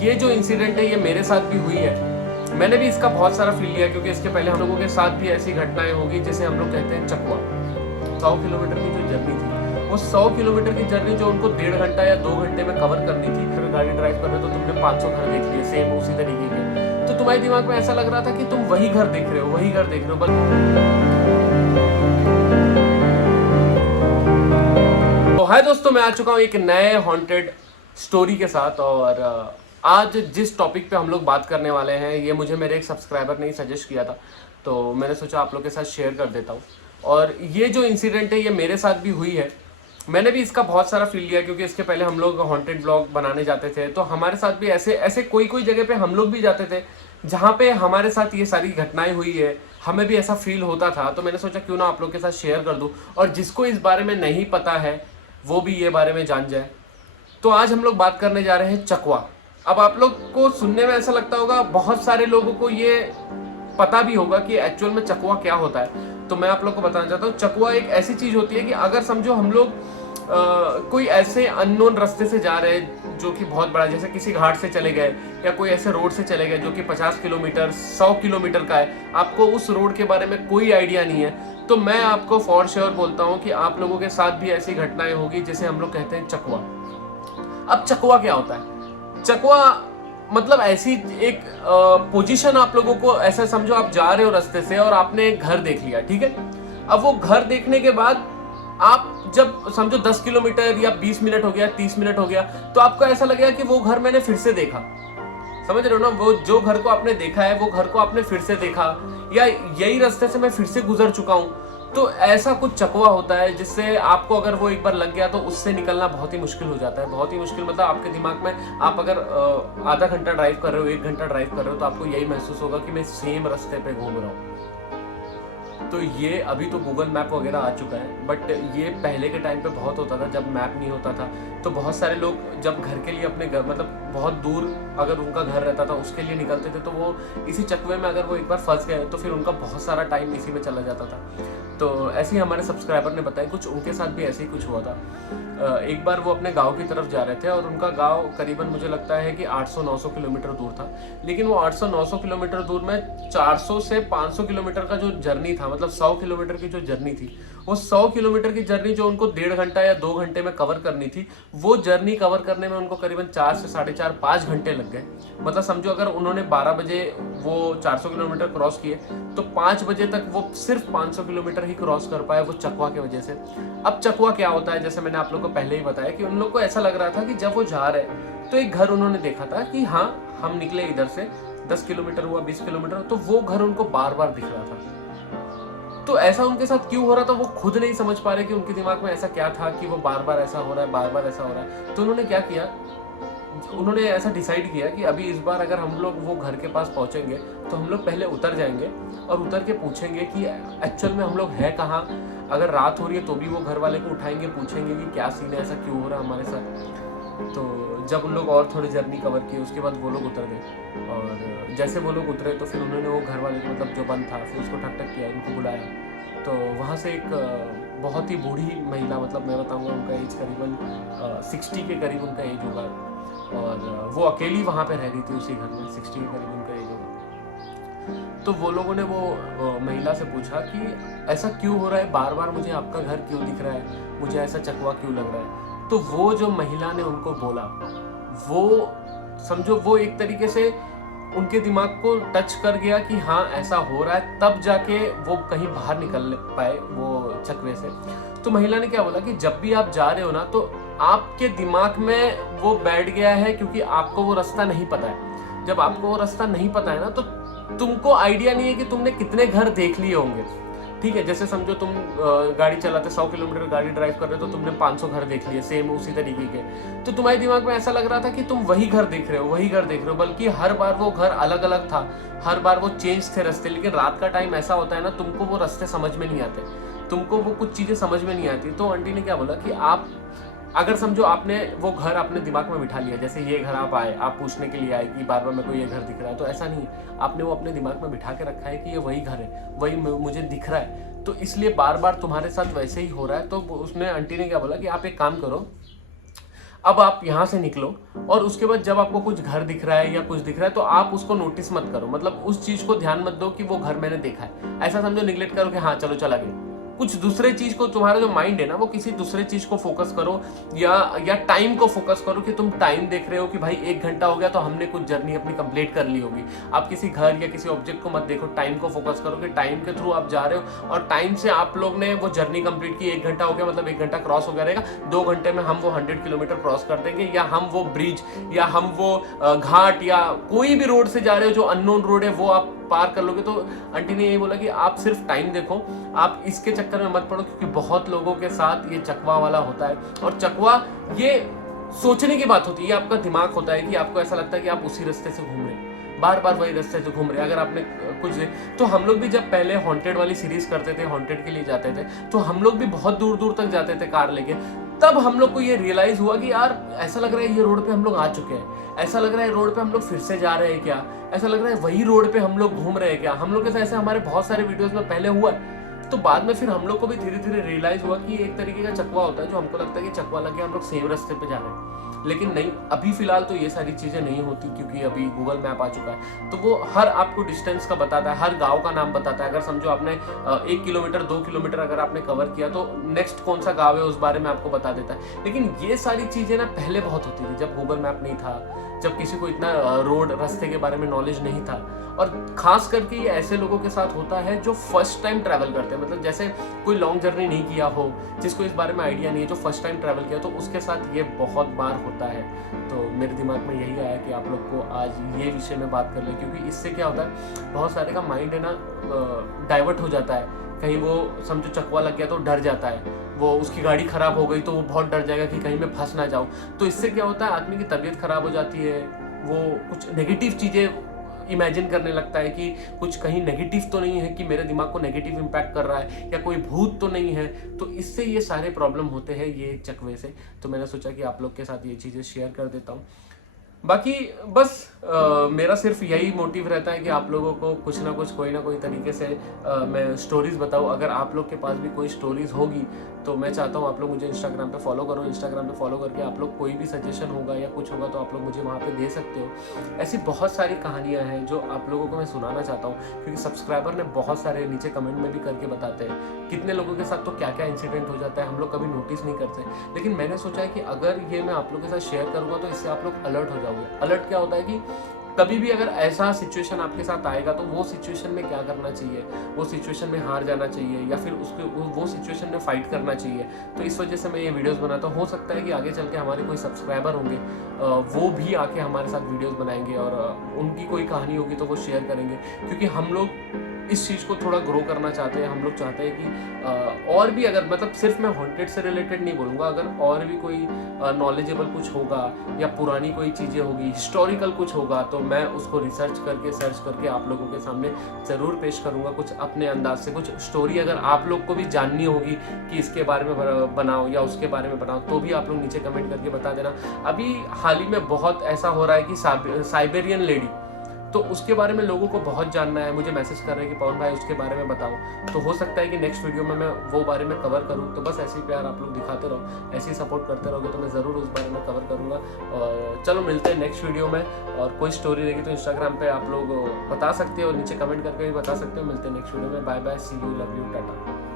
ये जो इंसिडेंट है ये मेरे साथ भी हुई है। मैंने भी इसका बहुत सारा फील लिया क्योंकि इसके पहले हम लोगों के साथ भी ऐसी घटनाएं होगी जिसे हम लोग कहते हैं चकवा। 100 किलोमीटर की जो जर्नी थी, वो 100 किलोमीटर की जर्नी जो उनको 1.5 घंटा या 2 घंटे में कवर करनी थी, फिर गाड़ी ड्राइव कर रहे हो तो तुमने 500 घर देख लिए सेम उसी तरीके के, तो तुम्हारे दिमाग में ऐसा लग रहा था कि तुम वही घर देख रहे हो, वही घर देख रहे हो। तो हाय दोस्तों, मैं आ चुका हूँ एक नए हॉन्टेड स्टोरी के साथ। और आज जिस टॉपिक पे हम लोग बात करने वाले हैं ये मुझे मेरे एक सब्सक्राइबर ने ही सजेस्ट किया था, तो मैंने सोचा आप लोग के साथ शेयर कर देता हूँ। और ये जो इंसिडेंट है ये मेरे साथ भी हुई है। मैंने भी इसका बहुत सारा फील लिया क्योंकि इसके पहले हम लोग हॉन्टेड ब्लॉग बनाने जाते थे, तो हमारे साथ भी ऐसे कोई जगह पे हम लोग भी जाते थे जहाँ पे हमारे साथ ये सारी घटनाएं हुई है, हमें भी ऐसा फील होता था। तो मैंने सोचा क्यों ना आप लोग के साथ शेयर कर दूं, और जिसको इस बारे में नहीं पता है वो भी ये बारे में जान जाए। तो आज हम लोग बात करने जा रहे हैं चकवा। अब आप लोग को सुनने में ऐसा लगता होगा, बहुत सारे लोगों को ये पता भी होगा कि एक्चुअल में चकवा क्या होता है। तो मैं आप लोग को बताना चाहता हूँ, चकवा एक ऐसी चीज होती है कि अगर समझो हम लोग कोई ऐसे अननोन रास्ते से जा रहे हैं जो कि बहुत बड़ा, जैसे किसी घाट से चले गए या कोई ऐसे रोड से चले गए जो कि 50 किलोमीटर 100 किलोमीटर का है, आपको उस रोड के बारे में कोई आइडिया नहीं है, तो मैं आपको फॉर श्योर बोलता हूँ कि आप लोगों के साथ भी ऐसी घटनाएं होगी जिसे हम लोग कहते हैं चकवा। अब चकवा क्या होता है? चकवा मतलब ऐसी एक पोजीशन, आप लोगों को ऐसा समझो आप जा रहे हो रास्ते से और आपने एक घर देख लिया, ठीक है। अब वो घर देखने के बाद आप जब समझो 10 किलोमीटर या 20 मिनट हो गया, 30 मिनट हो गया, तो आपको ऐसा लगेगा कि वो घर मैंने फिर से देखा। समझ रहे हो ना, वो जो घर को आपने देखा है वो घर को आपने फिर से देखा, या यही रास्ते से मैं फिर से गुजर चुका हूं। तो ऐसा कुछ चकवा होता है जिससे आपको अगर वो एक बार लग गया तो उससे निकलना बहुत ही मुश्किल हो जाता है। बहुत ही मुश्किल मतलब आपके दिमाग में, आप अगर आधा घंटा ड्राइव कर रहे हो, 1 घंटा ड्राइव कर रहे हो, तो आपको यही महसूस होगा कि मैं सेम रास्ते पे घूम रहा हूँ। तो ये अभी तो गूगल मैप वगैरह आ चुका है, बट ये पहले के टाइम पे बहुत होता था जब मैप नहीं होता था। तो बहुत सारे लोग जब घर के लिए अपने घर, मतलब बहुत दूर अगर उनका घर रहता था उसके लिए निकलते थे, तो वो इसी चकवे में अगर वो एक बार फंस गए तो फिर उनका बहुत सारा टाइम इसी में चला जाता था। तो ऐसे ही हमारे सब्सक्राइबर ने बताया, कुछ उनके साथ भी ऐसे ही कुछ हुआ था। एक बार वो अपने गांव की तरफ जा रहे थे और उनका गांव करीबन मुझे लगता है कि 800-900 किलोमीटर दूर था, लेकिन वो 800-900 किलोमीटर दूर में 400 से 500 किलोमीटर का जो जर्नी था, मतलब 100 किलोमीटर की जो जर्नी थी, वो 100 किलोमीटर की जर्नी जो उनको 1.5 घंटा या 2 घंटे में कवर करनी थी, वो जर्नी कवर करने में उनको करीबन 4 से 4.5 5 घंटे लग गए। मतलब समझो अगर उन्होंने 12 बजे वो 400 किलोमीटर क्रॉस किए तो 5 बजे तक वो सिर्फ 500 किलोमीटर ही क्रॉस कर पाए, वो चकवा की वजह से। अब चकवा क्या होता है, जैसे मैंने आप लोग को पहले ही बताया कि उन लोग को ऐसा लग रहा था कि जब वो जा रहे तो एक घर उन्होंने देखा था कि हाँ हम निकले इधर से 10 किलोमीटर हुआ, 20 किलोमीटर, तो वो घर उनको बार बार दिख रहा था। तो ऐसा उनके साथ क्यों हो रहा था वो खुद नहीं समझ पा रहे कि उनके दिमाग में ऐसा क्या था कि वो बार बार ऐसा हो रहा है, बार बार ऐसा हो रहा है। तो उन्होंने क्या किया, उन्होंने ऐसा डिसाइड किया कि अभी इस बार अगर हम लोग वो घर के पास पहुंचेंगे तो हम लोग पहले उतर जाएंगे और उतर के पूछेंगे कि एक्चुअल में हम लोग है कहाँ। अगर रात हो रही है तो भी वो घर वाले को उठाएंगे, पूछेंगे कि क्या सीन है, ऐसा क्यों हो रहा है हमारे साथ। तो जब उन लोग और थोड़ी जर्नी कवर की उसके बाद वो लोग उतर गए, और जैसे वो लोग उतरे तो फिर उन्होंने वो घर वाले को, मतलब जो बंद था, फिर उसको ठक ठक किया, उनको बुलाया। तो वहाँ से एक बहुत ही बूढ़ी महिला, मतलब मैं बताऊँगा उनका एज करीबन 60 के करीब उनका एज होगा, और वो अकेली वहाँ पे रह रही थी उसी घर में, 60 के करीब उनका एज होगा। तो वो लोगों ने वो महिला से पूछा कि ऐसा क्यों हो रहा है, बार बार मुझे आपका घर क्यों दिख रहा है, मुझे ऐसा चकवा क्यों लग रहा है। तो वो जो महिला ने उनको बोला, वो समझो वो एक तरीके से उनके दिमाग को टच कर गया कि हाँ ऐसा हो रहा है, तब जाके वो कहीं बाहर निकल पाए वो चकवे से। तो महिला ने क्या बोला कि जब भी आप जा रहे हो ना, तो आपके दिमाग में वो बैठ गया है क्योंकि आपको वो रास्ता नहीं पता है। जब आपको वो रास्ता नहीं पता है ना, तो तुमको आइडिया नहीं है कि तुमने कितने घर देख लिए होंगे, ठीक है। जैसे समझो तुम गाड़ी चलाते 100 किलोमीटर गाड़ी ड्राइव कर रहे हो तो तुमने 500 घर देख लिए सेम उसी तरीके के, तो तुम्हारे दिमाग में ऐसा लग रहा था कि तुम वही घर देख रहे हो, वही घर देख रहे हो, बल्कि हर बार वो घर अलग अलग था, हर बार वो चेंज थे रास्ते। लेकिन रात का टाइम ऐसा होता है ना, तुमको वो रास्ते समझ में नहीं आते, तुमको वो कुछ चीजें समझ में नहीं आती। तो आंटी ने क्या बोला कि आप अगर समझो आपने वो घर अपने दिमाग में बिठा लिया, जैसे ये घर आप आए, आप पूछने के लिए आए कि बार बार मेरे को ये घर दिख रहा है, तो ऐसा नहीं, आपने वो अपने दिमाग में बिठा के रखा है कि ये वही घर है, वही मुझे दिख रहा है, तो इसलिए बार बार तुम्हारे साथ वैसे ही हो रहा है। तो उसने, आंटी ने क्या बोला कि आप एक काम करो, अब आप यहाँ से निकलो और उसके बाद जब आपको कुछ घर दिख रहा है या कुछ दिख रहा है तो आप उसको नोटिस मत करो, मतलब उस चीज को ध्यान मत दो कि वो घर मैंने देखा है, ऐसा समझो, निगलेक्ट करो कि हाँ चलो चला गया। कुछ दूसरे चीज को, तुम्हारा जो माइंड है ना वो किसी दूसरे चीज को फोकस करो, या टाइम को फोकस करो कि तुम टाइम देख रहे हो कि भाई 1 घंटा हो गया तो हमने कुछ जर्नी अपनी कंप्लीट कर ली होगी। आप किसी घर या किसी ऑब्जेक्ट को मत देखो, टाइम को फोकस करो कि टाइम के थ्रू आप जा रहे हो और टाइम से आप लोग ने वो जर्नी कंप्लीट की। 1 घंटा हो गया मतलब 1 घंटा क्रॉस हो गया रहेगा, 2 घंटे में हम वो 100 किलोमीटर क्रॉस कर देंगे, या हम वो ब्रिज या हम वो घाट या कोई भी रोड से जा रहे हो जो अननोन रोड है वो आप पार कर लोगे। तो आंटी ने यही बोला कि आप सिर्फ टाइम देखो, आप इसके चक्कर में मत पड़ो, क्योंकि बहुत लोगों के साथ ये चकवा वाला होता है। और चकवा ये सोचने की बात होती है, ये आपका दिमाग होता है कि आपको ऐसा लगता है कि आप उसी रास्ते से घूम रहे हैं, बार बार वही रास्ते से घूम रहे हैं। अगर आपने कुछ, तो हम लोग भी जब पहले हॉन्टेड वाली सीरीज करते थे, हॉन्टेड के लिए जाते थे, तो हम लोग भी बहुत दूर दूर तक जाते थे कार लेके। तब हम लोग को ये रियलाइज हुआ कि यार ऐसा लग रहा है ये रोड पे हम लोग आ चुके हैं, ऐसा लग रहा है रोड पे हम लोग फिर से जा रहे हैं क्या, ऐसा लग रहा है वही रोड पे हम लोग घूम रहे हैं क्या। हम लोग के साथ ऐसे हमारे बहुत सारे वीडियोस में पहले हुआ है। तो बाद में फिर हम लोग को भी धीरे धीरे रियलाइज हुआ कि एक तरीके का चकवा होता है, जो हमको लगता है कि चकवा लग गया, हम लोग सेम रास्ते पे जा रहे हैं। लेकिन नहीं, अभी फिलहाल तो ये सारी चीजें नहीं होती, क्योंकि अभी गूगल मैप आ चुका है, तो वो हर आपको डिस्टेंस का बताता है, हर गांव का नाम बताता है। अगर समझो आपने 1 किलोमीटर 2 किलोमीटर अगर आपने कवर किया तो नेक्स्ट कौन सा गांव है उस बारे में आपको बता देता है। लेकिन ये सारी चीजें ना पहले बहुत होती थी, जब गूगल मैप नहीं था, जब किसी को इतना रोड रास्ते के बारे में नॉलेज नहीं था। और खास करके ये ऐसे लोगों के साथ होता है जो फर्स्ट टाइम ट्रैवल करते हैं, मतलब जैसे कोई लॉन्ग जर्नी नहीं किया हो, जिसको इस बारे में आइडिया नहीं है, जो फर्स्ट टाइम ट्रैवल किया, तो उसके साथ ये बहुत बार होता है। तो मेरे दिमाग में यही आया कि आप लोग को आज ये विषय में बात कर ले, क्योंकि इससे क्या होता है, बहुत सारे का माइंड है ना डाइवर्ट हो जाता है। कहीं वो समझो चकवा लग गया तो डर जाता है, वो उसकी गाड़ी खराब हो गई तो वो बहुत डर जाएगा कि कहीं मैं फंस ना जाऊं। तो इससे क्या होता है, आदमी की तबीयत खराब हो जाती है, वो कुछ नेगेटिव चीजें इमेजिन करने लगता है कि कुछ कहीं नेगेटिव तो नहीं है, कि मेरे दिमाग को नेगेटिव इम्पैक्ट कर रहा है, या कोई भूत तो नहीं है। तो इससे ये सारे प्रॉब्लम होते हैं ये चकवे से। तो मैंने सोचा कि आप लोग के साथ ये चीज़ें शेयर कर देता हूँ। बाकी बस मेरा सिर्फ यही मोटिव रहता है कि आप लोगों को कुछ ना कुछ, कोई ना कोई तरीके से मैं स्टोरीज बताऊँ। अगर आप लोग के पास भी कोई स्टोरीज होगी तो मैं चाहता हूँ आप लोग मुझे इंस्टाग्राम पे फॉलो करो। इंस्टाग्राम पे फॉलो करके आप लोग कोई भी सजेशन होगा या कुछ होगा तो आप लोग मुझे वहाँ पे दे सकते हो। ऐसी बहुत सारी कहानियाँ हैं जो आप लोगों को मैं सुनाना चाहता हूँ, क्योंकि सब्सक्राइबर ने बहुत सारे नीचे कमेंट में भी करके बताते हैं कितने लोगों के साथ तो क्या क्या इंसिडेंट हो जाता है, हम लोग कभी नोटिस नहीं करते। लेकिन मैंने सोचा है कि अगर ये मैं आप लोग के साथ शेयर करूँगा तो इससे आप लोग अलर्ट हो जाओगे। अलर्ट क्या होता है कि कभी भी अगर ऐसा सिचुएशन आपके साथ आएगा तो वो सिचुएशन में क्या करना चाहिए, वो सिचुएशन में हार जाना चाहिए या फिर उसके वो सिचुएशन में फाइट करना चाहिए। तो इस वजह से मैं ये वीडियोस बनाता हूँ। हो सकता है कि आगे चल के हमारे कोई सब्सक्राइबर होंगे, वो भी आके हमारे साथ वीडियोस बनाएंगे और उनकी कोई कहानी होगी तो वो शेयर करेंगे, क्योंकि हम लोग इस चीज़ को थोड़ा ग्रो करना चाहते हैं। हम लोग चाहते हैं कि और भी, अगर मतलब सिर्फ मैं हॉन्टेड से रिलेटेड नहीं बोलूँगा, अगर और भी कोई नॉलेजेबल कुछ होगा या पुरानी कोई चीज़ें होगी, हिस्टोरिकल कुछ होगा, तो मैं उसको रिसर्च करके सर्च करके आप लोगों के सामने ज़रूर पेश करूँगा, कुछ अपने अंदाज से। कुछ स्टोरी अगर आप लोग को भी जाननी होगी कि इसके बारे में बनाओ या उसके बारे में बनाओ, तो भी आप लोग नीचे कमेंट करके बता देना। अभी हाल ही में बहुत ऐसा हो रहा है कि साइबेरियन लेडी, तो उसके बारे में लोगों को बहुत जानना है, मुझे मैसेज कर रहे हैं कि पवन भाई उसके बारे में बताओ। तो हो सकता है कि नेक्स्ट वीडियो में मैं वो बारे में कवर करूँ। तो बस ऐसे ही प्यार आप लोग दिखाते रहो, ऐसे ही सपोर्ट करते रहोगे तो मैं ज़रूर उस बारे में कवर करूँगा। और चलो मिलते हैं नेक्स्ट वीडियो में, और कोई स्टोरी रहेगी तो इंस्टाग्राम पे आप लोग बता सकते हो, नीचे कमेंट करके भी बता सकते हो। मिलते हैं नेक्स्ट वीडियो में। Bye bye, see you, love you, Tata.